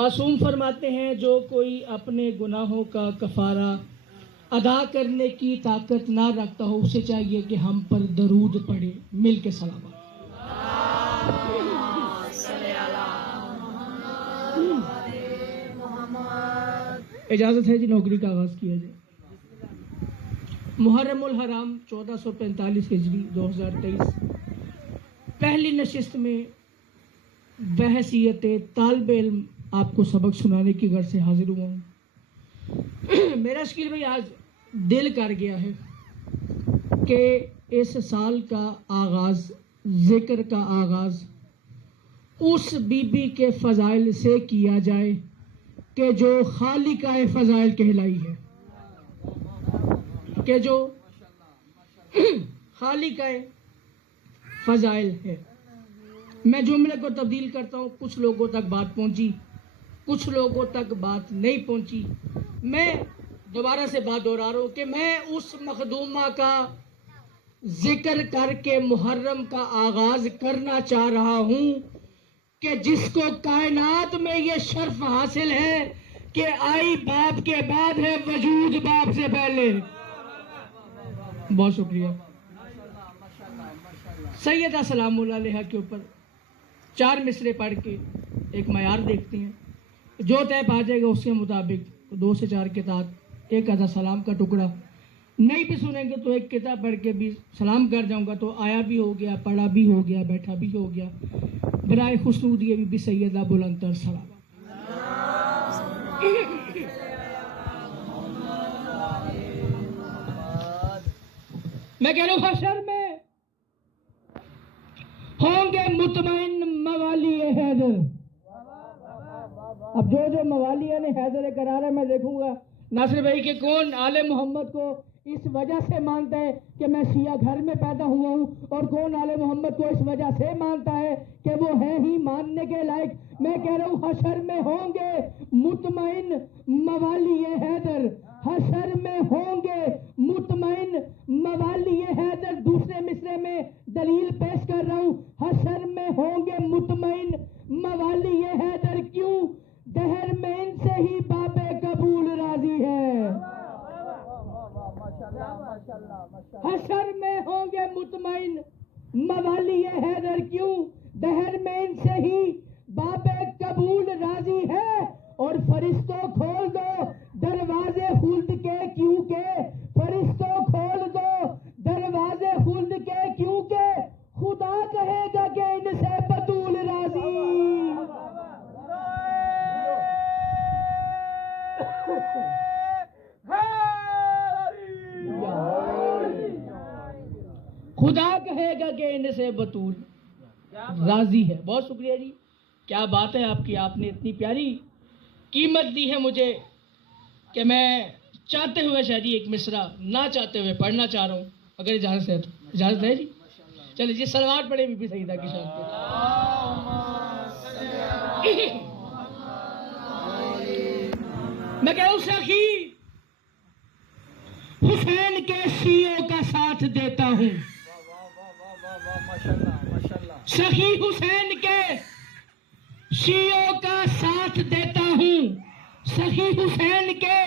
معصوم فرماتے ہیں جو کوئی اپنے گناہوں کا کفارہ ادا کرنے کی طاقت نہ رکھتا ہو اسے چاہیے کہ ہم پر درود پڑھے. مل کے سلام. اجازت ہے جی نوکری کا آغاز کیا جائے. محرم الحرام 1445 ہجری 2023 پہلی نشست میں بحیثیت طالب علم آپ کو سبق سنانے کی غرض سے حاضر ہوا ہوں. میرا شکیل بھائی آج دل کر گیا ہے کہ اس سال کا آغاز ذکر کا آغاز اس بی بی کے فضائل سے کیا جائے کہ جو خالقہ فضائل کہلائی ہے، کہ جو خالقہ فضائل ہے. میں جملے کو تبدیل کرتا ہوں. کچھ لوگوں تک بات پہنچی، کچھ لوگوں تک بات نہیں پہنچی. میں دوبارہ سے بات دہرا رہا ہوں کہ میں اس مخدومہ کا ذکر کر کے محرم کا آغاز کرنا چاہ رہا ہوں کہ جس کو کائنات میں یہ شرف حاصل ہے کہ آئی باپ کے بعد ہے، وجود باپ سے پہلے. بہت شکریہ. سیدہ سلام اللہ علیہ کے اوپر 4 مصرے پڑھ کے ایک معیار دیکھتے ہیں. جو طے پا جائے گا اس کے مطابق 2 سے 4 کے ساتھ ایک آدھا سلام کا ٹکڑا. نہیں بھی سنیں گے تو ایک کتاب پڑھ کے بھی سلام کر جاؤں گا تو آیا بھی ہو گیا، پڑھا بھی ہو گیا، بیٹھا بھی ہو گیا. برائے خسنود یہ بھی سیدہ بلندتر سلام. میں کہہ رہا ہوں حشر میں ہوں گے مطمئن موالی حیدر. اب جو موالی نے حیدر قرار ہے، میں دیکھوں گا ناصر بھائی کہ کون آل محمد کو اس وجہ سے مانتا ہے کہ میں شیعہ گھر میں پیدا ہوا ہوں، اور کون آل محمد کو اس وجہ سے مانتا ہے کہ وہ ہے ہی ماننے کے لائق. میں کہہ رہا ہوں حشر میں ہوں گے مطمئن موالی حیدر. حشر میں ہوں گے مطمئن موالی حیدر. دوسرے مصرے میں دلیل پیش کر رہا ہوں. حشر میں ہوں گے مطمئن موالی حیدر. کیوں؟ دہر میں ان سے ہی باب قبول راضی ہے. حشر میں ہوں گے مطمئن موالی حیدر. کیوں؟ دہر میں ان سے ہی باب قبول راضی ہے. اور فرشتوں کھول دو دروازے خلد کے، کیونکہ فرشتوں کھول دو دروازے خلد کے، کیونکہ خدا کہے گا کہ ان سے بطول راضی. خدا کہے گا کہ ان سے بطول راضی ہے. بہت شکریہ جی. کیا بات ہے آپ کی. آپ نے اتنی پیاری قیمت دی ہے مجھے کہ میں چاہتے ہوئے شاید ایک مصرع نہ چاہتے ہوئے پڑھنا چاہ رہا ہوں. اگر اجازت ہے تو اجازت ہے جی. چلے جی صلوات پڑھے بی بی سیدہ کی شان پہ. میں کہہ رہا ہوں سخی حسین کے شیعوں کا ساتھ دیتا ہوں. سخی حسین کے شیعوں کا ساتھ دیتا ہوں. سخی حسین کے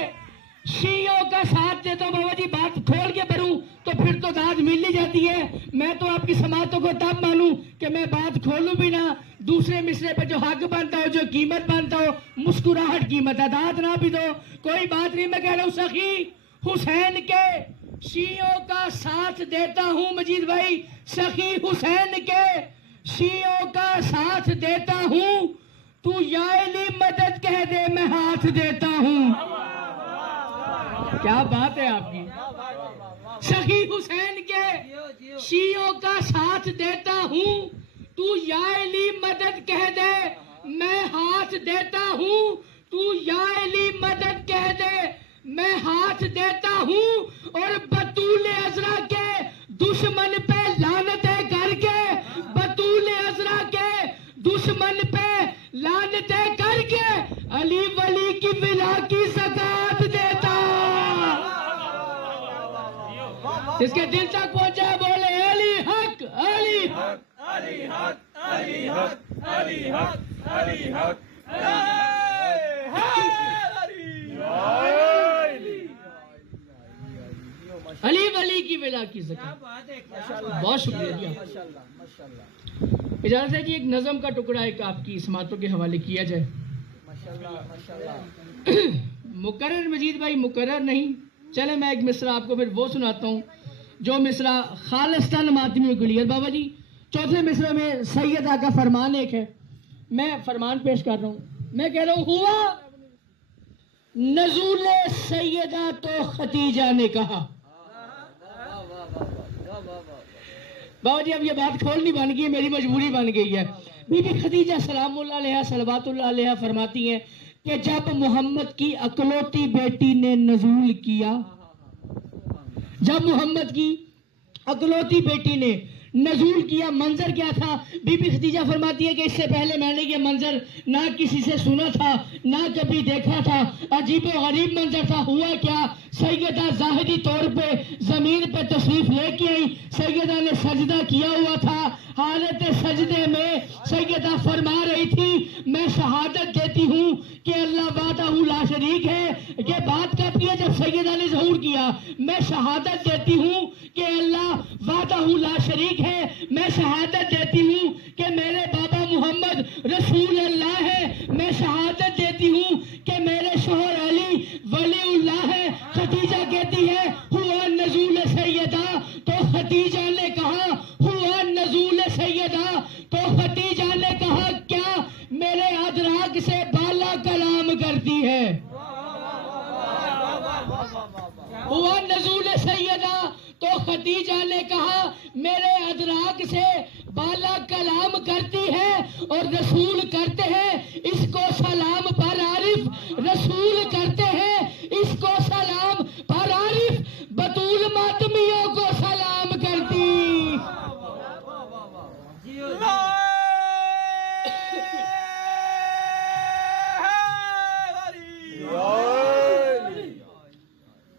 شیعوں کا ساتھ دیتا ہوں. بابا جی بات کھول کے پڑھوں تو پھر تو داد مل ہی جاتی ہے. میں تو آپ کی سماعتوں کو تب مانوں کہ میں بات کھولوں بھی نہ. دوسرے مصرے پہ جو حق بنتا ہو، جو قیمت بنتا ہو، مسکراہٹ قیمت ہے، داد نہ بھی دو کوئی بات نہیں. میں کہہ رہا ہوں سخی حسین کے شیعوں کا ساتھ دیتا ہوں. مجید بھائی سخی حسین کے شیعوں کا ساتھ دیتا ہوں. تو یا علی مدد کہہ دے میں ہاتھ دیتا ہوں. کیا بات ہے آپ کی. سخی حسین کے شیعوں کا ساتھ دیتا ہوں. تو یا علی مدد کہہ دے میں ہاتھ دیتا ہوں. تو یا علی مدد کہہ دے میں ہاتھ دیتا ہوں. اور بطول عذرا کے دشمن پہ لعنتیں کر کے، بطول عذرا کے دشمن پہ لعنتیں کر کے علی ولی کی ولا کی زکات دیتا. اس کے دل تک پہنچا بولے علی حق علی حق علی حق علی حق علی حق علی حق. علی ولی کی ولا کی زکات. بہت شکریہ جی آپ. اجازت ہے جی ایک نظم کا ٹکڑا ایک آپ کی سماعتوں کے حوالے کیا جائے. مقرر مجید بھائی مقرر نہیں، چلے میں ایک مصرع آپ کو پھر وہ سناتا ہوں جو مصرع خالصتاً ماتمیوں کے لیے. بابا جی چوتھے مصرع میں سیدہ کا فرمان ایک ہے، میں فرمان پیش کر رہا ہوں. میں کہہ رہا ہوں ہوا نزول سیدہ تو ختیجہ نے کہا. بابا جی اب یہ بات کھولنی بن گئی ہے، میری مجبوری بن گئی ہے. بی بی خدیجہ سلام اللہ علیہ صلوات اللہ علیہ فرماتی ہیں کہ جب محمد کی اکلوتی بیٹی نے نزول کیا، جب محمد کی اکلوتی بیٹی نے نزول کیا، منظر کیا تھا؟ بی بی خدیجہ فرماتی ہے کہ اس سے پہلے میں نے یہ منظر نہ کسی سے سنا تھا نہ کبھی دیکھا تھا، عجیب و غریب منظر تھا. ہوا کیا؟ سیدہ ظاہری طور پہ زمین پہ تشریف لے کے آئی. سیدہ نے سجدہ کیا ہوا تھا، حالت سجدے میں سیدہ فرما رہی تھی میں شہادت دیتی ہوں کہ اللہ وحدہ لا شریک ہے. یہ بات کب کی ہے؟ جب سیدہ نے ظہور کیا. میں شہادت دیتی ہوں کہ اللہ وحدہ لا شریک ہے. میں شہادت دیتی ہوں کہ میرے بابا محمد رسول اللہ ہے. میں شہادت دیتی ہوں کہ میرے شوہر علی ولی اللہ ہے. خدیجہ کہتی ہے ہوا نزول سیدہ تو خدیجہ نے کہا، ہوا نزول سیدہ تو خدیجہ نے کہا کیا میرے ادراک سے بالا کلام کرتی ہے. ہوا نزول سیدہ تو خدیجہ نے کہا میرے ادراک سے بالا کلام کرتی ہے. اور رسول کرتے ہیں اس کو سلام پر عارف، رسول کرتے ہیں اس کو سلام پر عارف، بطول ماتمیوں کو سلام کرتی.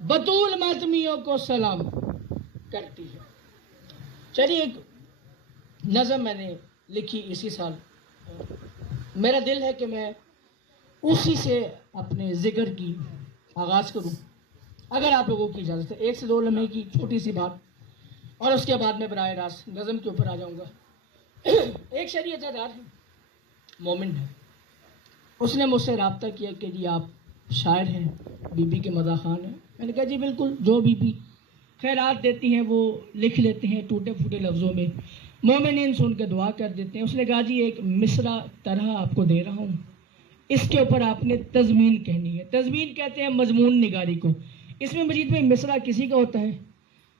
بطول ماتمیوں کو سلام کرتی ہے. چلیے ایک نظم میں نے لکھی اسی سال، میرا دل ہے کہ میں اسی سے اپنے ذکر کی آغاز کروں اگر آپ لوگوں کی اجازت ہے. 1 سے 2 لمحے کی چھوٹی سی بات اور اس کے بعد میں براہ راست نظم کے اوپر آ جاؤں گا. ایک شریعت دار ہے، مومن ہے، اس نے مجھ سے رابطہ کیا کہ جی آپ شاعر ہیں، بی بی کے مداح خان ہیں. میں نے کہا جی بالکل، جو بی بی خیرات دیتی ہیں وہ لکھ لیتے ہیں ٹوٹے پھوٹے لفظوں میں، مومنین سن کے دعا کر دیتے ہیں. اس نے کہا جی ایک مصرع طرح آپ کو دے رہا ہوں، اس کے اوپر آپ نے تضمین کہنی ہے. تضمین کہتے ہیں مضمون نگاری کو. اس میں مجید میں مصرع کسی کا ہوتا ہے،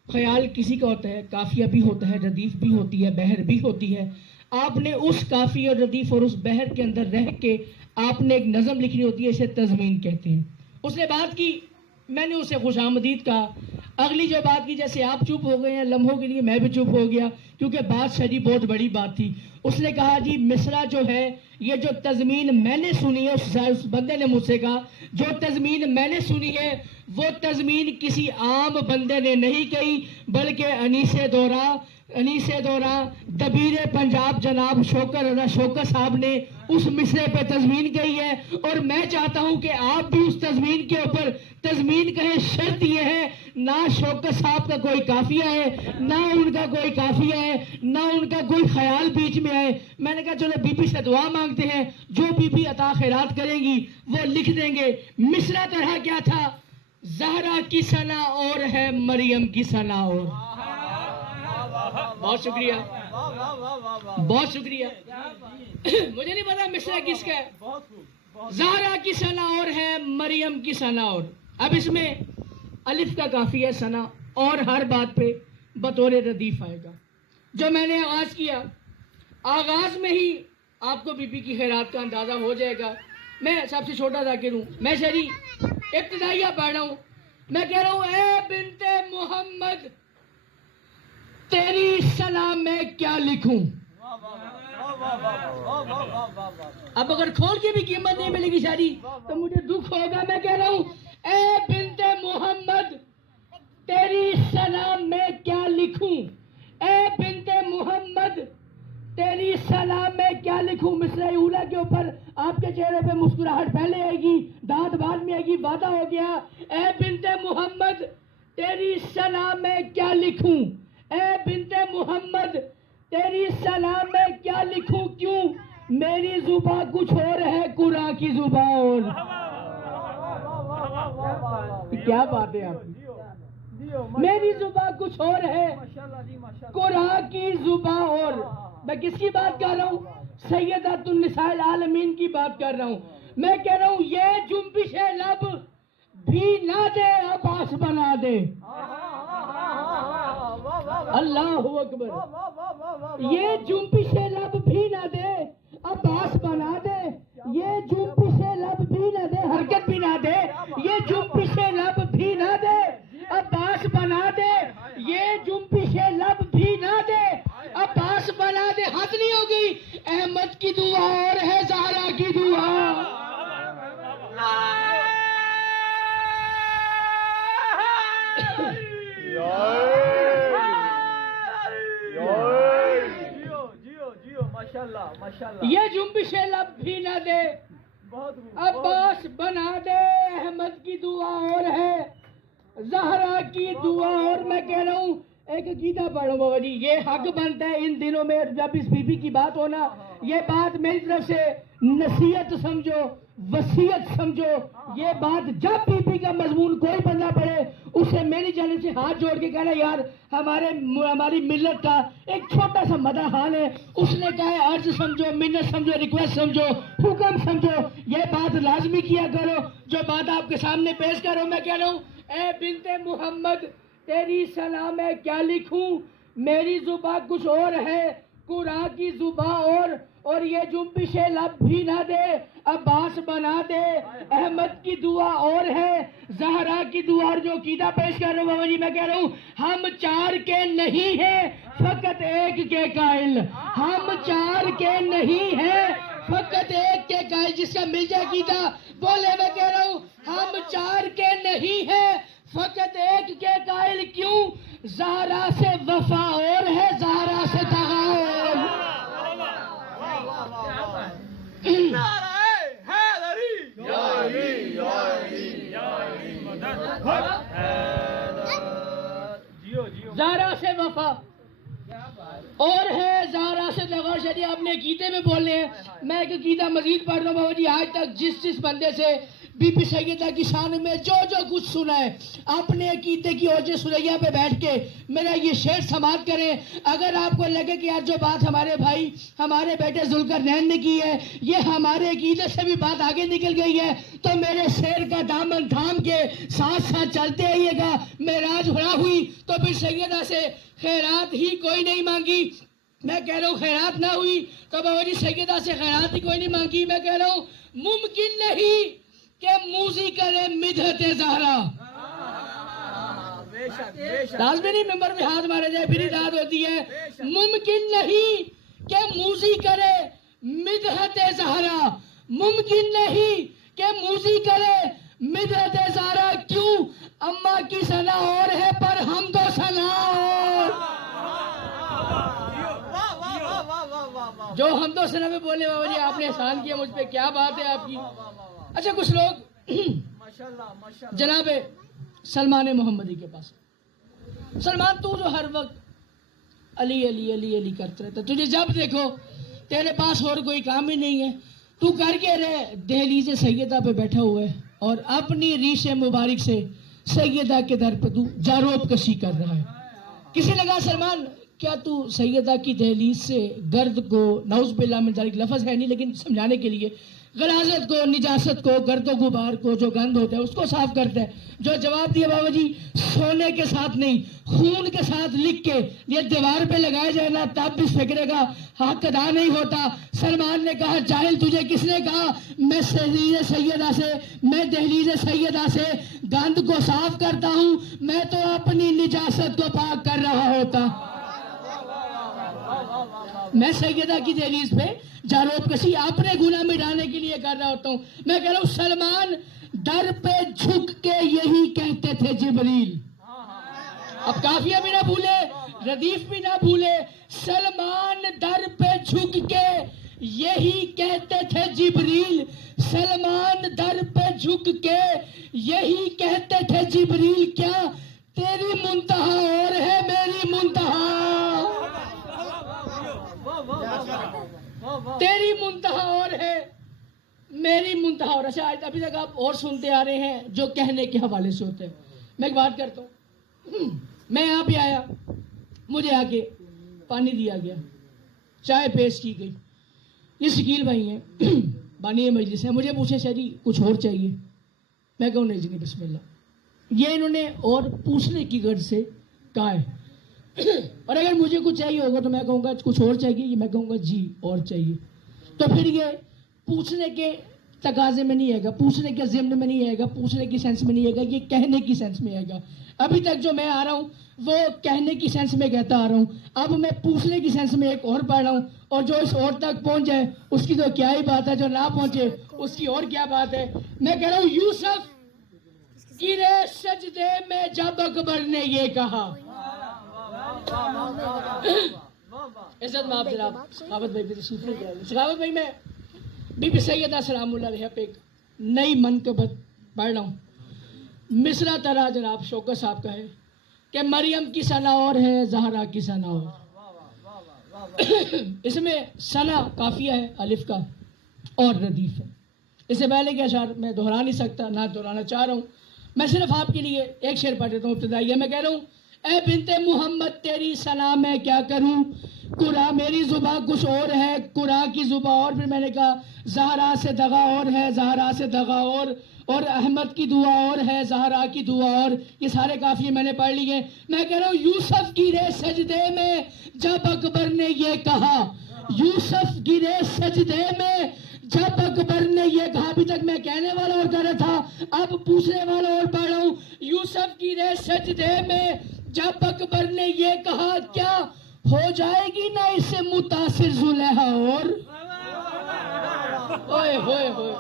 خیال کسی کا ہوتا ہے، قافیہ بھی ہوتا ہے، ردیف بھی ہوتی ہے، بحر بھی ہوتی ہے. آپ نے اس قافیہ اور ردیف اور اس بحر کے اندر رہ کے آپ نے ایک نظم لکھنی ہوتی ہے، اسے تضمین کہتے ہیں. اس نے بات کی، میں نے اسے خوش آمدید کہا. اگلی جو بات کی، جیسے آپ چپ ہو گئے ہیں لمحوں کے لیے، میں بھی چپ ہو گیا کیونکہ بات شری بہت بڑی بات تھی. اس نے کہا جی مصرع جو ہے یہ جو تضمین میں نے سنی ہے، اس بندے نے مجھ سے کہا جو تضمین میں نے سنی ہے وہ تضمین کسی عام بندے نے نہیں کہی بلکہ انیس دورہ دبیر پنجاب جناب شوکت رضا شوکت صاحب نے اس مصرے پہ تضمین کہی ہے. اور میں چاہتا ہوں کہ آپ بھی اس تضمین کے اوپر تضمین کہیں. شرط یہ ہے نہ شوکت صاحب کا کوئی قافیہ ہے، نہ ان کا کوئی قافیہ ہے، نہ ان کا کوئی خیال بیچ میں آئے. میں نے کہا چلو بی بی سے دعا مانگتے ہیں، جو بی بی عطا خیرات کریں گی وہ لکھ دیں گے. مصرع طرح کیا تھا؟ زہرا کی ثنا اور ہے مریم کی ثنا اور. بہت شکریہ، بہت شکریہ. مجھے نہیں پتا مصرع کس کا ہے. زہرا کی ثنا اور ہے مریم کی ثنا اور. اب اس میں الف کا قافیہ ثنا اور ہر بات پہ بطور ردیف آئے گا. جو میں نے آغاز کیا، آغاز میں ہی آپ کو بی بی کی خیرات کا اندازہ ہو جائے گا. میں سب سے چھوٹا ذاکر ہوں، میں شری ابتدائیہ پڑھ رہا ہوں. میں کہہ رہا ہوں اے بنت محمد تیری سلام میں کیا لکھوں. اب اگر کھول کے بھی قیمت نہیں ملے گی شادی تو مجھے دکھ ہوگا. میں کہہ رہا ہوں اے بنت محمد تیری سلام میں کیا لکھوں. اے بنت محمد تیری سلام میں کیا لکھوں. مصرع اولا کے اوپر آپ کے چہرے پہ مسکراہٹ پہلے آئے گی، دانت بعد میں آئے گی. وعدہ ہو گیا. اے بنت محمد تیری ثنا میں کیا لکھوں اے بنت محمد، تیری ثنا میں کیا لکھوں، کیوں میری زبان کچھ اور ہے قرآن کی زبان اور۔ کیا بات ہے آپ کی، میری زبان کچھ اور ہے قرآن کی زبان اور۔ میں کس کی بات کر رہا ہوں؟ سیدۃ النساء العالمین کی بات کر رہا ہوں۔ میں کہہ رہا ہوں یہ جنبش لب بھی نہ دے عباس بنا دے۔ اللہ اکبر، یہ جنبش لب بھی نہ دے عباس بنا دے، یہ جنبش لب بھی نہ دے، حرکت بھی نہ دے، یہ جنبش لب بھی نہ دے عباس بنا دے، یہ جنبش لب بھی نہ دے عباس بنا دے۔ حد نہیں ہوگی، احمد کی دعا اور ہے زہرا کی دعا۔ یہ جنبش لب بھی نہ دے عباس بنا دے، احمد کی دعا اور ہے زہرا کی دعا اور۔ میں کہہ رہا ہوں ایک عقیدہ پڑھو بابا جی، یہ حق بنتا ہے ان دنوں میں جب اس بی بی کی بات ہونا، یہ بات میری طرف سے نصیحت سمجھو، وصیت سمجھو۔ یہ بات جب بی بی کا مضمون کوئی بندہ پڑھے، اسے میری جانب سے ہاتھ جوڑ کے کہنا یار ہماری ملت کا ایک چھوٹا سا مدح حال ہے، اس نے کہا ہے عرض سمجھو، منت سمجھو، ریکویسٹ سمجھو، حکم سمجھو، یہ بات لازمی کیا کرو جو بات آپ کے سامنے پیش کرو۔ میں کہہ رہا ہوں اے بنت محمد، تیری ثنا میں کیا لکھوں، میری زبان کچھ اور ہے قرآن کی زبان اور یہ جنبش لب بھی نہ دے عباس بنا دے، احمد کی دعا اور ہے زہرا کی دعا اور۔ جو عقیدہ پیش کر رہا ہوں بابا جی، میں کہہ رہا ہوں ہم چار کے نہیں ہیں فقط ایک کے قائل، ہم چار کے نہیں ہیں فقط ایک کے قائل۔ جس کا مل جائے عقیدہ بولے، میں کہہ رہا ہوں ہم چار کے نہیں ہیں فقط ایک کے قائل، کیوں زہرا سے وفا اور ہے زہرا سے دغا اور۔ زہرا سے وفا اور ہے زہرا سے دغا۔ شریف آپ نے عقیدے میں بولنے ہیں، میں ایک عقیدہ مزید پڑھ رہا ہوں بابا جی۔ آج تک جس بندے سے بی بی سیدہ کی شان میں جو کچھ سنا ہے، اپنے عقیدے کی اوج سریا پہ بیٹھ کے میرا یہ شعر سماعت کریں۔ اگر آپ کو لگے کہ آج جو بات ہمارے بھائی ہمارے بیٹے ذوالقرنین نے کی ہے یہ ہمارے عقیدے سے بھی بات آگے نکل گئی ہے، تو میرے شعر کا دامن تھام کے ساتھ ساتھ چلتے رہیے گا۔ معراج نہ ہوئی تو پھر سیدہ سے خیرات ہی کوئی نہیں مانگی۔ میں کہہ رہا ہوں خیرات نہ ہوئی تو بابا جی سیدہ سے خیرات ہی کوئی نہیں مانگی۔ میں کہہ رہا ہوں ممکن نہیں کہ موزی کرے مدحت زہرا۔ لازمی ممبر میں ہاتھ مارے جائے پھر داد ہوتی ہے۔ ممکن نہیں کہ موزی کرے مدحت زہرا، ممکن نہیں کہ موزی کرے مدحت زہرا، کیوں اماں کی ثنا اور ہے پر ہم تو ثنا اور۔ جو ہم تو ثنا میں بولے بابا جی آپ نے احسان کیا مجھ پہ، کیا بات ہے آپ کی۔ اچھا کچھ لوگ جناب سلمان محمدی کے پاس، سلمان تو جو ہر وقت علی علی علی علی کرتا رہتا، تجھے جب دیکھو تیرے پاس اور کوئی کام ہی نہیں ہے، تو کر کے رہے دہلیز سیدہ پہ بیٹھا ہوا ہے اور اپنی ریش مبارک سے سیدہ کے در پہ تو جاروب کشی کر رہا ہے۔ کسی لگا سلمان کیا تو سیدہ کی دہلیز سے گرد کو، نعوذ باللہ من ذالک لفظ ہے نہیں لیکن سمجھانے کے لیے، غلاظت کو، نجاست کو، گرد و غبار کو، جو گند ہوتا ہے اس کو صاف کرتا ہے؟ جو جواب دیا بابا جی سونے کے ساتھ نہیں خون کے ساتھ لکھ کے یہ دیوار پہ لگایا جائے نا تب بھی فکرے کا حق ادا نہیں ہوتا۔ سلمان نے کہا جاہل تجھے کس نے کہا میں دہلیز سیدہ سے گند کو صاف کرتا ہوں، میں تو اپنی نجاست کو پاک کر رہا ہوتا۔ میں سیدہ کی دہلیز پہ جاروب کشی اپنے گناہ مٹانے کے لیے کر رہا ہوتا ہوں۔ میں کہہ رہا ہوں سلمان در پہ جھک کے یہی کہتے تھے جبریل۔ اب کافیہ بھی نہ بھولے، ردیف بھی نہ بھولے، سلمان در پہ جھک کے یہی کہتے تھے جبریل، سلمان در پہ جھک کے یہی کہتے تھے جبریل، کیا تیری منتہا اور ہے میری منتہا، تیری منتہا اور ہے میری منتہا اور۔ اچھا ابھی تک آپ اور سنتے آ رہے ہیں جو کہنے کے حوالے سے ہوتے ہیں۔ میں ایک بات کرتا ہوں، میں یہاں پہ آیا، مجھے آگے پانی دیا گیا، چائے پیش کی گئی، یہ شکیل بھائی ہیں بانی مجلس ہیں، مجھے پوچھے شاہ جی کچھ اور چاہیے، میں کہوں نہیں جی بسم اللہ، یہ انہوں نے اور پوچھنے کی غرض سے کہا ہے، اور اگر مجھے کچھ چاہیے ہوگا تو میں کہوں گا کچھ اور چاہیے، میں کہوں گا جی اور چاہیے، تو پھر یہ پوچھنے کے تقاضے میں نہیں آئے گا، پوچھنے کے ضمن میں نہیں آئے گا، پوچھنے کی سینس میں نہیں آئے گا، یہ کہنے کی سینس میں آئے گا۔ ابھی تک جو میں آ رہا ہوں وہ کہنے کی سینس میں کہتا آ رہا ہوں، اب میں پوچھنے کی سینس میں ایک اور پڑھ رہا ہوں، اور جو اس اور تک پہنچ جائے اس کی تو کیا ہی بات ہے، جو نہ پہنچے اس کی اور کیا بات ہے۔ میں کہہ رہا ہوں یوسف گرے سجدے میں جب اکبر نے یہ کہا، عزت میں آپ جناب سخاوت بھائی بھی تشریف لے جائیں۔ سخاوت بھائی میں بی بی سیدہ سلام اللہ علیہ پہ ایک نئی منقبت پڑھ رہا ہوں، مصرع طرح جناب شوکت صاحب کا ہے کہ مریم کی ثنا اور ہے زہرا کی ثنا اور۔ اس میں ثنا قافیہ ہے الف کا اور ردیف ہے۔ اس سے پہلے کے اشعار میں دہرا نہیں سکتا، نہ دہرانا چاہ رہا ہوں، میں صرف آپ کے لیے ایک شعر پڑھ دیتا ہوں ابتدائیہ میں کہہ رہا ہوں، اے بنت محمد تیری ثنا میں کیا کروں، قرآن میری زباں کچھ اور ہے قرآن کی زباں اور، پھر میں نے کہا زہرا سے دغا اور ہے زہرا سے دغا اور احمد کی دعا اور ہے زہرا کی دعا اور، یہ سارے قافیے میں نے پڑھ لیے۔ میں کہہ رہا ہوں یوسف گرے سجدے میں جب اکبر نے یہ کہا، یوسف گرے سجدے میں جب اکبر نے یہ کہا۔ ابھی تک میں کہنے والا اور کہہ رہا تھا، اب پوچھنے والا اور پڑھ رہا ہوں، یوسف گرے سجدے میں جب اکبر نے یہ کہا، کیا ہو جائے گی نہ اس سے متاثر زلیخا اور، اوئے ہوئے ہوئے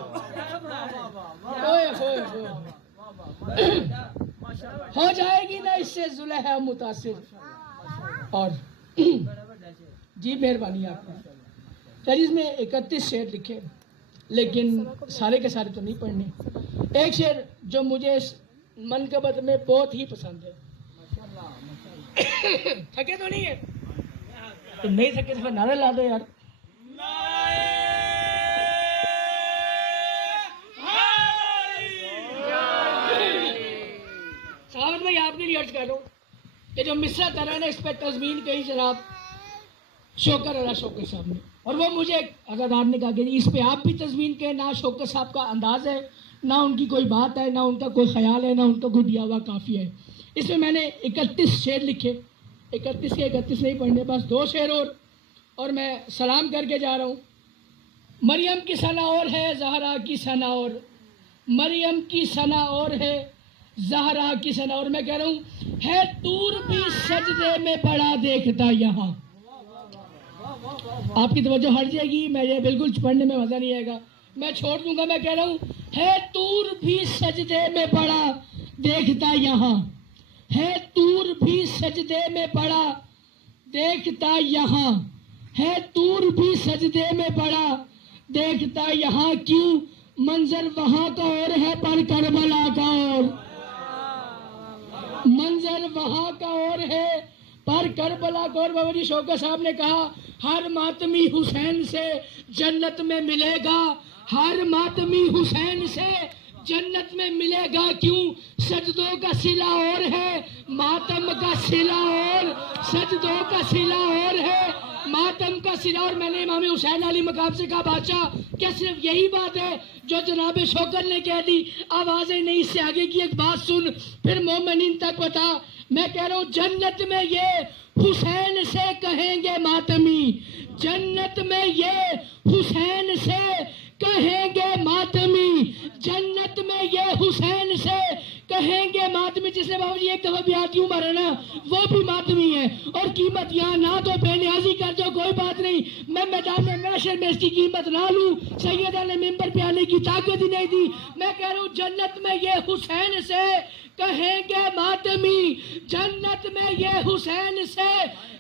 اوئے ہوئے ہوئے، ہو جائے گی نہ اس سے زلیخا متاثر اور۔ جی مہربانی آپ کا تاریخ میں 31 شعر لکھے، لیکن سارے کے سارے تو نہیں پڑھنے۔ ایک شعر جو مجھے اس منقبت میں بہت ہی پسند ہے، تھکے تو نہیں ہے؟ تو نہیں تھکے تو پھر نعرہ لا دو یار۔ سخاوت بھائی آپ کے لیے عرض کر رہا ہوں کہ جو مصرع طرح نے اس پہ تضمین کہی جناب شوکت اللہ شوکت صاحب نے، اور وہ مجھے عزادار نے کہا کہ اس پہ آپ بھی تضمین کہیں، نہ شوکت صاحب کا انداز ہے، نہ ان کی کوئی بات ہے، نہ ان کا کوئی خیال ہے، نہ ان کا کوئی دیا ہوا کافی ہے۔ اس میں نے 31 شعر لکھے، 31 کے 31 نہیں پڑھنے، بس 2 شعر اور میں سلام کر کے جا رہا ہوں۔ مریم کی ثنا اور ہے زہرا کی ثنا اور، مریم کی ثنا اور ہے زہرا کی ثنا اور۔ میں کہہ رہا ہوں ہے طور بھی سجدے میں پڑا دیکھتا یہاں۔ آپ کی توجہ ہٹ جائے گی، میں یہ بالکل پڑھنے میں مزہ نہیں آئے گا، میں چھوڑ دوں گا۔ میں کہہ رہا ہوں ہے طور بھی سجدے میں پڑا دیکھتا یہاں، ہے طور بھی سجدے میں پڑا دیکھتا یہاں، ہے طور بھی سجدے میں پڑا دیکھتا یہاں، کیوں منظر وہاں کا اور ہے پر کربلا کا اور، منظر وہاں کا اور ہے پر کربلا کا اور۔ بابا جی شوکت صاحب نے کہا ہر ماتمی حسین سے جنت میں ملے گا، ہر ماتمی حسین سے جنت میں ملے گا، کیوں سجدوں کا صلہ اور ہے ماتم کا صلہ اور، سجدوں کا صلہ اور ہے ماتم کا صلہ اور۔ میں نے امام حسین علی مقام سے کہا بادشاہ کیا صرف یہی بات ہے جو جناب شوکت نے کہہ دی؟ آوازیں نہیں، اس سے آگے کی ایک بات سن پھر مومنین تک بتا۔ میں کہہ رہا ہوں جنت میں یہ حسین سے کہیں گے ماتمی، جنت میں یہ حسین سے کہیں گے ماتمی، جنت میں یہ حسین سے کہیں گے ماتمی۔ جس نے بابا جی ایک دفعہ بیعت عمر ہے نا وہ بھی ماتمی ہے، اور قیمت یہاں نہ تو بے نیازی کر دو کوئی بات نہیں، میں میدان میں محشر میں اس کی قیمت نہ لوں، سیدہ نے ممبر پہ آنے کی طاقت ہی نہیں دی۔ میں کہہ رہا ہوں جنت میں یہ حسین سے کہیں گے ماتمی، جنت میں یہ حسین سے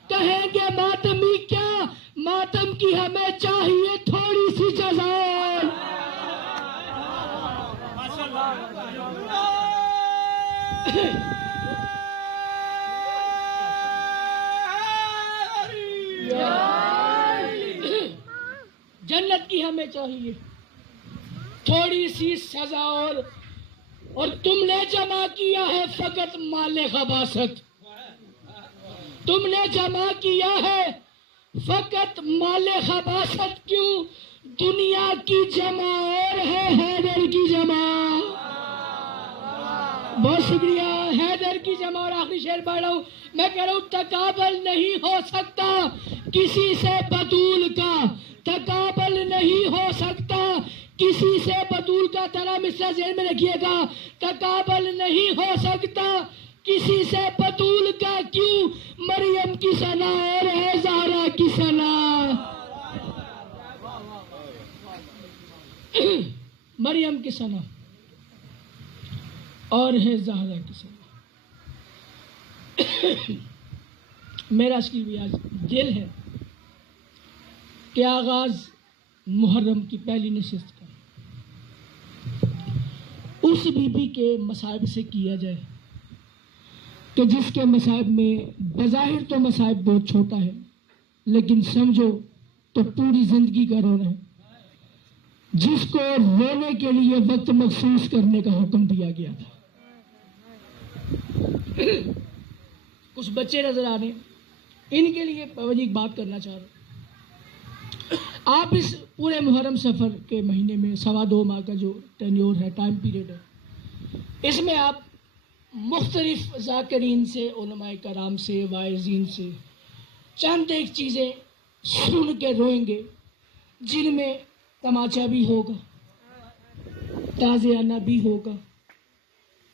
کہیں گے ماتمی، کیا ماتم کی ہمیں چاہیے تھوڑی سی جزا۔ جنت کی ہمیں چاہیے تھوڑی سی سزا اور تم نے جمع کیا ہے فقط مال خباثت، تم نے جمع کیا ہے فقط مال خباثت، کیوں؟ دنیا کی جمع اور ہے حیدر کی جمع۔ بہت شکریہ، حیدر کی جمع۔ اور آخری شعر پڑھ رہا ہوں، میں کہہ رہا ہوں تقابل نہیں ہو سکتا کسی سے بطول کا، تقابل نہیں ہو سکتا کسی سے بطول کا۔ ترا مصرع ذہن میں رکھیے گا، تقابل نہیں ہو سکتا کسی سے بطول کا، کیوں؟ مریم کی ثنا اور ہے زہرا کی ثنا، مریم کی ثنا اور ہے زہرا کی ثنا۔ میرا اس کی بھی آج دل ہے کہ آغاز محرم کی پہلی نشست کا اس بی بی کے مصائب سے کیا جائے کہ جس کے مصائب میں بظاہر تو مصائب بہت چھوٹا ہے، لیکن سمجھو تو پوری زندگی کا رونا ہے، جس کو رونے کے لیے وقت مخصوص کرنے کا حکم دیا گیا تھا۔ کچھ بچے نظر آ رہے ہیں، ان کے لیے بابا جی ایک بات کرنا چاہ رہا ہوں۔ آپ اس پورے محرم سفر کے مہینے میں 2.25 ماہ کا جو ٹینیور ہے، ٹائم پیریڈ ہے، اس میں آپ مختلف ذاکرین سے، علماء کرام سے، واعظین سے چند ایک چیزیں سن کے روئیں گے، جن میں تماچا بھی ہوگا، تازیانہ بھی ہوگا،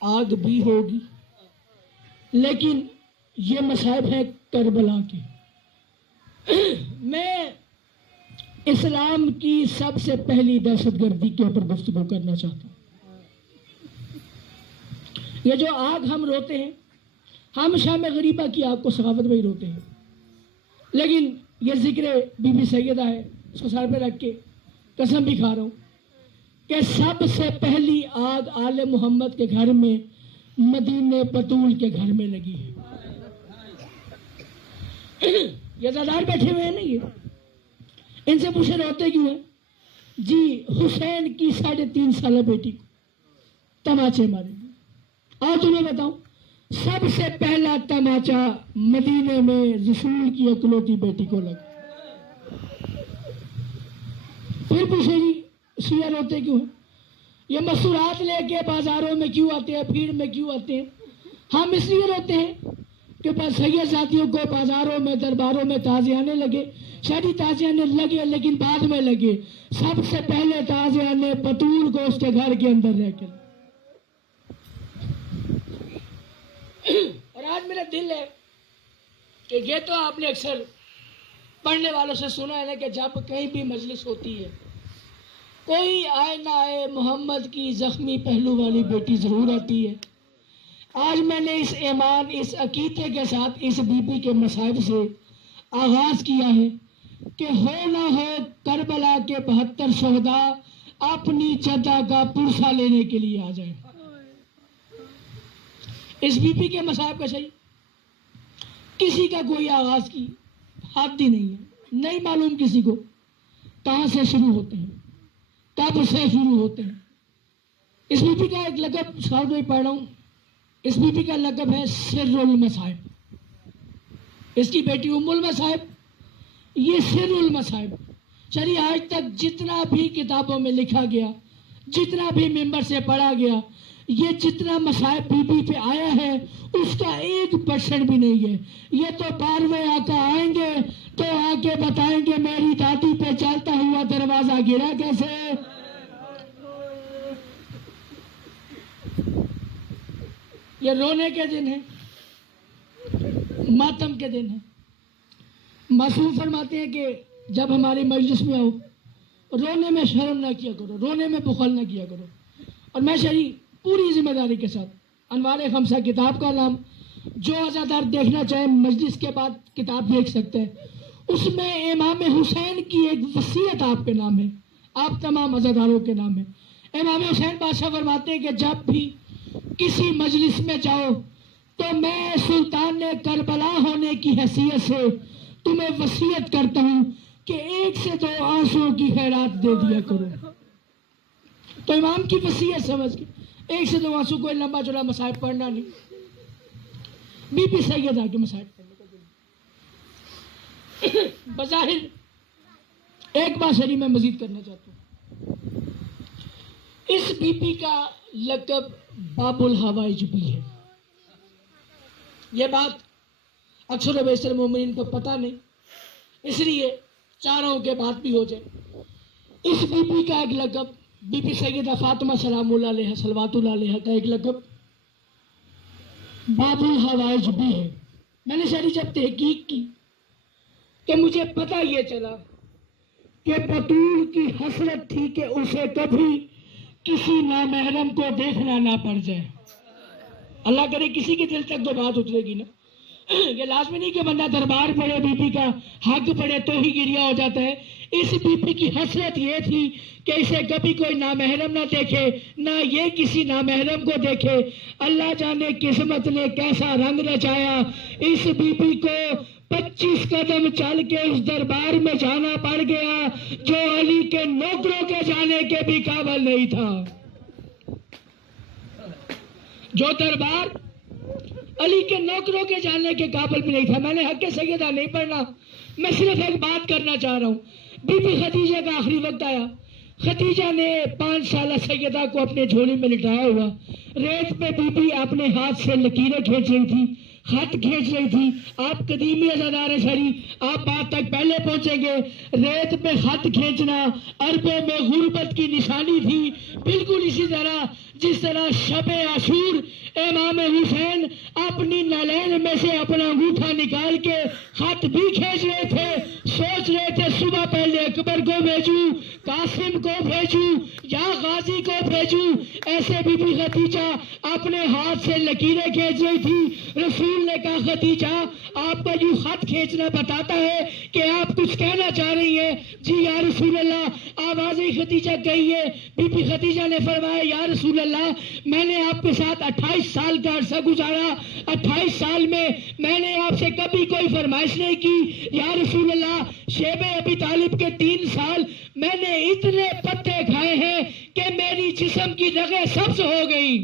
آگ بھی ہوگی، لیکن یہ مصائب ہے کربلا کے۔ میں اسلام کی سب سے پہلی دہشت گردی کے اوپر گفتگو کرنا چاہتا ہوں۔ یہ جو آگ ہم روتے ہیں، ہم شام غریبہ کی آگ کو سخاوت میں ہی روتے ہیں، لیکن یہ ذکر بی بی سیدہ ہے، اس کو سر پہ رکھ کے قسم بھی کھا رہا ہوں کہ سب سے پہلی آگ آل محمد کے گھر میں، مدینہ بطول کے گھر میں لگی ہے۔ یہ زادار بیٹھے ہوئے ہیں نا، یہ ان سے پوچھے روتے کیوں ہیں؟ جی حسین کی 3.5 سالہ بیٹی کو تماچے مارے گی۔ اور تمہیں بتاؤں، سب سے پہلا تماچا مدینے میں رسول کی اکلوتی بیٹی کو لگا۔ پھر پوچھے جی شیعہ روتے کیوں ہیں؟ یہ مسورات لے کے بازاروں میں کیوں آتے ہیں، بھیڑ میں کیوں آتے ہیں؟ ہم اس لیے روتے ہیں کہ بس سید ذاتیوں کو بازاروں میں، درباروں میں تازیانے لگے، شادی تازیانے لگے، لیکن بعد میں لگے، سب سے پہلے تازیانے بطول کو اس کے گھر کے اندر رہ کے۔ اور آج میرا دل ہے کہ یہ تو آپ نے اکثر پڑھنے والوں سے سنا ہے نا کہ جب کہیں بھی مجلس ہوتی ہے، کوئی آئے نہ آئے محمد کی زخمی پہلو والی بیٹی ضرور آتی ہے۔ آج میں نے اس ایمان، اس عقیدے کے ساتھ اس بی بی کے مصائب سے آغاز کیا ہے کہ ہو نہ ہو کربلا کے 72 شہداء اپنی جدہ کا پرسہ لینے کے لیے آ جائیں۔ اس بی بی کے مصائب کا صحیح کسی کا کوئی آغاز کی حد ہی نہیں ہے، نہیں معلوم کسی کو کہاں سے شروع ہوتے ہیں، کب سے شروع ہوتے ہیں۔ اس بی بی کا ایک لقب سال میں پڑھ رہا ہوں، اس بی بی کا لقب ہے سر المصائب۔ اس کی بیٹی ام المصائب، یہ سر المصائب۔ چلیے آج تک جتنا بھی کتابوں میں لکھا گیا، جتنا بھی ممبر سے پڑھا گیا، یہ جتنا مصائب بی بی پہ آیا ہے اس کا 1% بھی نہیں ہے۔ یہ تو 12ویں آقا آئیں گے تو آ کے بتائیں گے میری دادی پہ چلتا ہوا دروازہ گرا کیسے۔ یہ رونے کے دن ہیں، ماتم کے دن ہیں۔ معصوم فرماتے ہیں کہ جب ہماری مجلس میں آؤ، رونے میں شرم نہ کیا کرو، رونے میں بخل نہ کیا کرو۔ اور میں شریک پوری ذمہ داری کے ساتھ انوار خمسہ کتاب کا نام، جو عزادار دیکھنا چاہے مجلس کے بعد کتاب دیکھ سکتے ہیں، اس میں امام حسین کی ایک وصیت آپ کے نام ہے، آپ تمام عزاداروں کے نام ہے۔ امام حسین بادشاہ فرماتے ہیں کہ جب بھی کسی مجلس میں جاؤ تو میں سلطان کربلا ہونے کی حیثیت سے تمہیں وصیت کرتا ہوں کہ 1 سے 2 آنسوؤں کی خیرات دے دیا کرو. تو امام کی وصیت سمجھ کے 1 سے 2 آنسو، کوئی لمبا چوڑا مصائب پڑھنا نہیں. بی بی سیدہ کے مصائب پڑھنے کا دل. بظاہر ایک بات شریف میں مزید کرنا چاہتا ہوں. اس بی بی کا لقب باب الحوائج بھی ہے. یہ بات اکثر و بیشتر مومنین کو پتہ نہیں، اس لیے چاروں کے بات بھی ہو جائے. اس بی بی کا ایک لقب، بی بی سیدہ فاطمہ سلام اللہ علیہ صلوات اللہ علیہ کا ایک لقب باب الحوائج بھی ہے. میں نے ساری جب تحقیق کی کہ مجھے پتہ یہ چلا کہ بطول کی حسرت تھی کہ اسے کبھی کسی نامحرم کو دیکھنا نہ پڑ جائے. اللہ کرے کسی کے دل تک تو بات اترے گی نا. یہ لازمی نہیں کہ بندہ دربار پڑے، بی بی کا حق پڑے تو ہی گریا ہو جاتا ہے. اس بی بی کی حسرت یہ تھی کہ اسے کبھی کوئی نامحرم نہ دیکھے، نہ یہ کسی نامحرم کو دیکھے. اللہ جانے قسمت نے کیسا رنگ رچایا. اس بی بی کو 25 قدم چل کے اس دربار میں جانا پڑ گیا جو علی کے نوکروں کے جانے کے بھی قابل نہیں تھا. جو دربار علی کے نوکروں کے جاننے کے قابل بھی نہیں تھا. میں نے حق سیدہ نہیں پڑھنا، میں صرف ایک بات کرنا چاہ رہا ہوں. بی بی خدیجہ کا آخری وقت آیا. خدیجہ نے 5 سالہ سیدہ کو اپنے جھولی میں لٹایا ہوا. ریت پہ بی بی اپنے ہاتھ سے لکیریں کھینچ رہی تھی، خط کھینچ رہی تھی. آپ قدیمی عزادار شری، آپ بات تک پہلے پہنچیں گے. ریت پہ خط کھینچنا عربوں میں غربت کی نشانی تھی. بالکل اسی طرح جس طرح شب عاشور امام حسین اپنی نالین میں سے اپنا انگوٹھا نکال کے خط بھی کھینچ رہے تھے، سوچ رہے تھے صبح پہلے اکبر کو بھیجوں، قاسم کو بھیجوں یا غازی کو بھیجوں. ایسے بی بی خدیجہ اپنے ہاتھ سے لکیریں کھینچ رہی تھی. رسول نے کہا خدیجہ آپ کا یوں خط کھینچنا بتاتا ہے کہ آپ کچھ کہنا چاہ رہی ہیں. جی یا رسول اللہ. آوازیں خدیجہ کہیے. بی بی خدیجہ نے فرمایا یا رسول اللہ میں نے آپ کے ساتھ 28 سال کا عرصہ گزارا. 28 سال میں میں نے آپ سے کبھی کوئی فرمائش نہیں کی. یا رسول اللہ شیب ابی طالب کے 3 سال میں نے اتنے پتے کھائے ہیں کہ میری جسم کی رگیں سبز ہو گئی.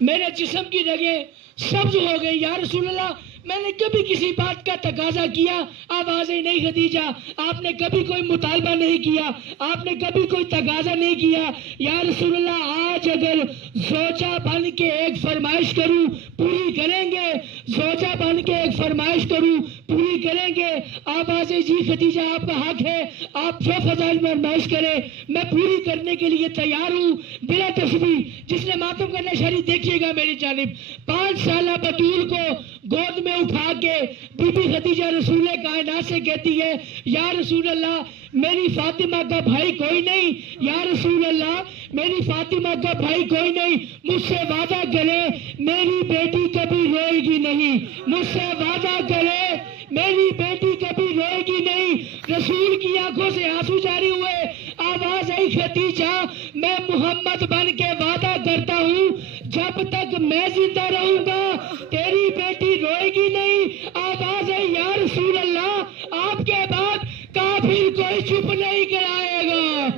میرے جسم کی رگیں سبز ہو گئی. یا رسول اللہ میں نے کبھی کسی بات کا تقاضا کیا؟ آوازیں نہیں خدیجہ. آپ نے کبھی کوئی مطالبہ نہیں کیا، آپ نے کبھی کوئی تقاضا نہیں کیا. یا رسول اللہ آج اگر زوجہ بن کے ایک فرمائش کروں پوری کریں گے؟ زوجہ بن کے ایک فرمائش کروں پوری کریں گے؟ آوازیں جی خدیجہ آپ کا حق ہے، آپ جو فضائل فرمائش کریں میں پوری کرنے کے لیے تیار ہوں بلا تسبیح. جس نے ماتم کرنا شریف دیکھیے گا میری جانب. 5 سالہ بطول کو گود میں اٹھا کے بی بی خدیجہ رسول کائنات سے کہتی ہے یا رسول اللہ میری فاطمہ کا بھائی کوئی نہیں. یا رسول اللہ میری فاطمہ کا بھائی کوئی نہیں. مجھ سے وعدہ کرے میری بیٹی کبھی روئے گی نہیں. مجھ سے وعدہ کرے میری بیٹی کبھی روئے گی نہیں. رسول کی آنکھوں سے آنسو جاری ہوئے. آواز آئی خدیجہ میں محمد بن کے وعدہ کرتا ہوں جب تک میں زندہ رہوں گا تیری بیٹی روئے گی نہیں. آواز ہے یا رسول اللہ آپ کے بعد کافر کوئی چپ نہیں کرائے گا.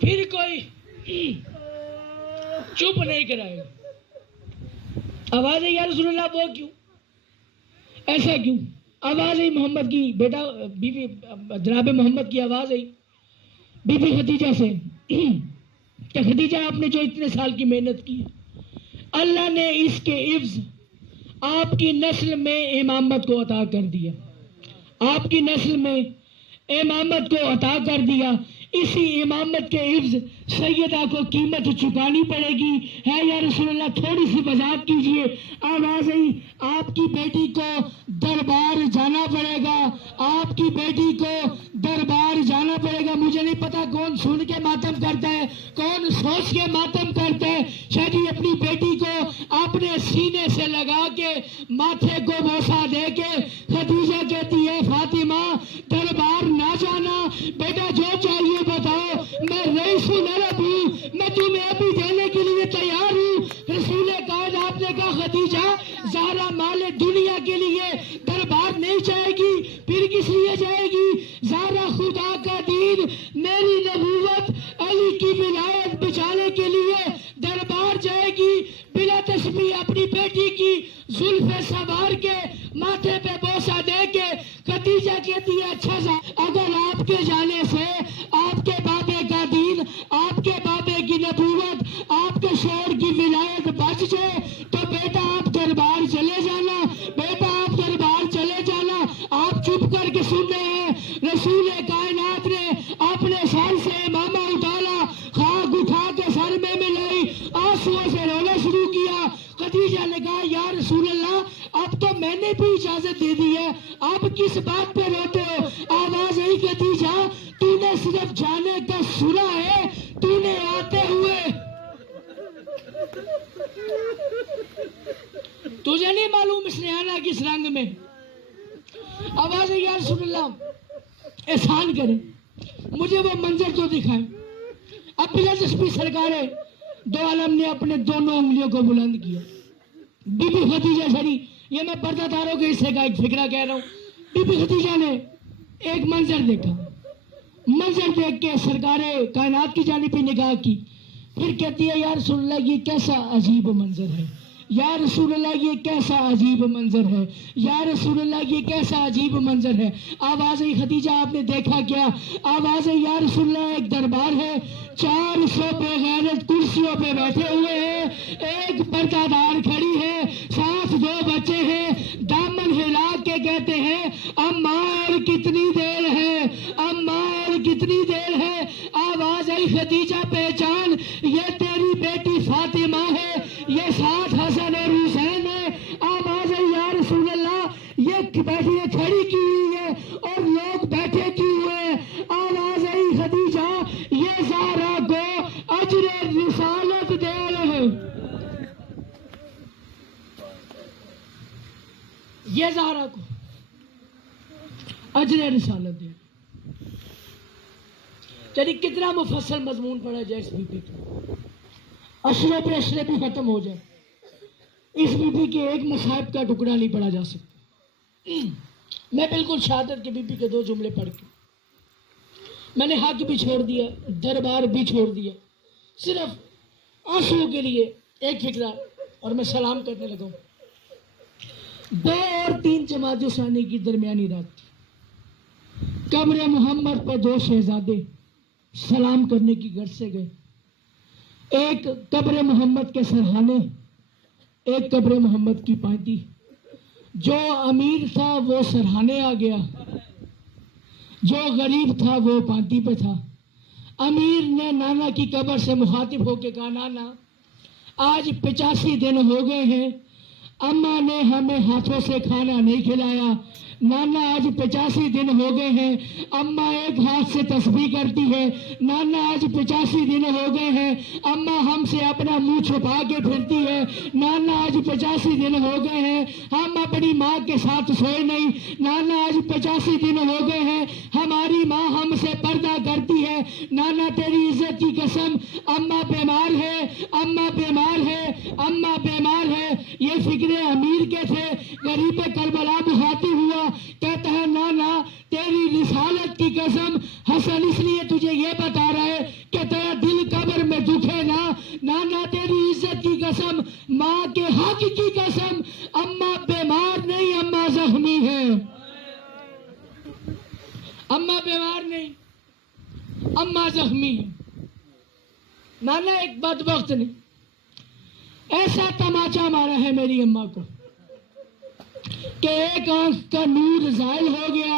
پھر کوئی چپ نہیں کرائے گا. آواز ہے یا رسول اللہ وہ کیوں، ایسا کیوں؟ آواز آئی محمد کی، بیٹا بی بی جناب محمد کی آواز آئی بی بی خدیجہ سے کہ خدیجہ آپ نے جو اتنے سال کی محنت کی اللہ نے اس کے عوض آپ کی نسل میں امامت کو عطا کر دیا. آپ کی نسل میں امامت کو عطا کر دیا. اسی امامت کے عوض سیدہ کو قیمت چکانی پڑے گی. ہے یا رسول اللہ تھوڑی سی وضاحت کیجئے. آواز آئی آپ کی بیٹی کو دربار جانا پڑے گا، آپ کی بیٹی کو دربار جانا پڑے گا. مجھے نہیں پتا کون سن کے ماتم کرتا ہے، کون سوچ کے ماتم کرتا ہے. شاید ہی اپنی بیٹی کو اپنے سینے سے لگا کے ماتھے کو بوسہ دے کے خدیجہ کہتی ہے فاطمہ دربار نہ جانا بیٹا، جو چاہیے بتاؤ، میں رئیس العرب ہوں، میں تمہیں ابھی دینے کے لیے تیار ہوں. رسول کائنات نے کہا خدیجہ دنیا کے لیے دربار نہیں جائے گی پھر کس لیے جائے گی؟ زارا خدا کا دین، میری نبوت، علی کی ولایت بچانے کے لیے دربار جائے گی، بلا تسبیح اپنی بیٹی کی زلفیں سنوار کے ماتھے پہ بوسہ دے کے خدیجہ کہتی ہے اچھا سا اگر آپ کے جانے سے آپ کے بابے کا دین، آپ کے بابے کی نبوت، آپ کے شوہر کی ولایت بچ جائے تو بیٹا آپ دربار چلے جانا، بیٹا آپ دربار چلے جانا۔ آپ چپ کر کے سن رہے ہیں رسول کائنات نے اپنے سر سے امامہ اتارا، خاک اٹھا کے سر میں ملائی، آنسوؤں سے رونا شروع کیا۔ خدیجہ نے کہا یا رسول اللہ اب تو میں نے بھی اجازت دے دی ہے، آپ کس بات پہ روتے ہو؟ آواز آئی خدیجہ تو نے صرف جانے کا سنا ہے، تو نے آتے ہوئے تجھے نہیں معلوم اس نے آنا کس رنگ میں؟ آواز آئی یا رسول اللہ احسان کریں مجھے وہ منظر تو دکھائیں۔ اب بلا تسبیح سرکار دو عالم نے اپنے دونوں انگلیوں کو بلند کیا۔ بی بی خدیجہ سری، یہ میں پردہ داروں کے حصے کا ایک فکرہ کہہ رہا ہوں، بی بی خدیجہ نے ایک منظر دیکھا، منظر دیکھ کے سرکار کائنات کی جانب پہ نگاہ کی، پھر کہتی ہے یا رسول اللہ یہ کیسا عجیب منظر ہے، یا رسول اللہ یہ کیسا عجیب منظر ہے، یا رسول اللہ یہ کیسا عجیب منظر ہے۔ آواز آئی خدیجہ آپ نے دیکھا کیا؟ آواز آئی یا رسول اللہ ایک دربار ہے، 400 بے غیرت کرسیوں پہ بیٹھے ہوئے ہیں، ایک پردہ دار کھڑی ہے، ساتھ 2 بچے ہیں، دامن ہلا کے کہتے ہیں اماں اور کتنی دیر ہے، اماں اور کتنی دیر ہے۔ آواز آئی خدیجہ پہچان یہ تیری بیٹی فاطمہ ہے، یہ ساتھ حسن اور حسین ہے۔ آواز آئی یا رسول اللہ یہ بیٹھی ہے کھڑی کی ہوئی ہے اور لوگ بیٹھے کی ہوئے ہیں۔ آواز آئی خدیجہ یہ زہرا کو اجر رسالت دے رہے، یہ زہرا کو اجر رسالت دے رہے۔ چلیے کتنا مفصل مضمون پڑھا جائے اس بی بی کا، اشرے پہ اشرے بھی ختم ہو جائے، اس بی بی کے ایک مصحف کا ٹکڑا نہیں پڑھا جا سکتا۔ میں بالکل شہادت کے بی بی کے 2 جملے پڑھ کے میں نے حق بھی چھوڑ دیا، دربار بھی چھوڑ دیا، صرف آنسوؤں کے لیے ایک فکرہ اور میں سلام کرنے لگا ہوں۔ 2 اور 3 جمادی ثانی کی درمیانی رات تھی، قبر محمد پہ 2 شہزادے سلام کرنے کی غرض سے گئے، ایک قبر محمد کے سرہانے، ایک قبر محمد کی پانتی۔ جو امیر تھا وہ سرہانے آ گیا، جو غریب تھا وہ پانتی پہ تھا۔ امیر نے نانا کی قبر سے مخاطب ہو کے کہا نانا آج 85 دن ہو گئے ہیں، اماں نے ہمیں ہاتھوں سے کھانا نہیں کھلایا، نانا آج 85 دن ہو گئے ہیں، اماں ایک ہاتھ سے تسبیح کرتی ہے، نانا آج 85 دن ہو گئے ہیں، اماں ہم سے اپنا منہ چھپا کے پھرتی ہے، نانا آج 85 دن ہو گئے ہیں ہم اپنی ماں کے ساتھ سوئے نہیں، نانا آج 85 دن ہو گئے ہیں ہماری ماں ہم سے پردہ کرتی ہے، نانا تیری عزت کی قسم اماں بیمار ہے، اماں بیمار ہے، اماں بیمار ہے۔ یہ فکر امیر کے تھے۔ غریب کربلا مخاطب ہوا، کہتا ہے نانا تیری رسالت کی قسم حسن اس لیے تجھے یہ بتا رہا ہے کہ تیرا دل قبر میں دکھے نا، نانا تیری عزت کی قسم، ماں کے حق کی قسم، اماں بیمار نہیں اماں زخمی ہے، اماں بیمار نہیں اماں زخمی ہے۔ نانا ایک بدبخت نے ایسا تماچا مارا ہے میری اماں کو کہ ایک آنکھ کا نور زائل ہو گیا،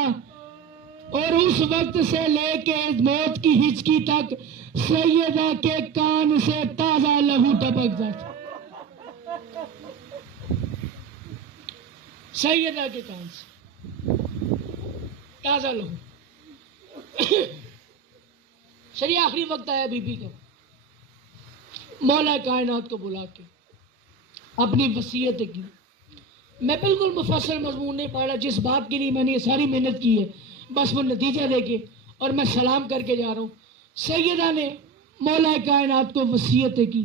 اور اس وقت سے لے کے موت کی ہچکی تک سیدہ کے کان سے تازہ لہو ٹپک جاتا، سیدہ کے کان سے تازہ لہو۔ چلیے آخری وقت آیا بی بی کا، مولا کائنات کو بلا کے اپنی وصیت کی۔ میں بالکل مفصل مضمون نہیں پڑھ رہا، جس بات کے لیے میں نے یہ ساری محنت کی ہے بس وہ نتیجہ دے کے اور میں سلام کر کے جا رہا ہوں۔ سیدہ نے مولا کائنات کو وصیت کی،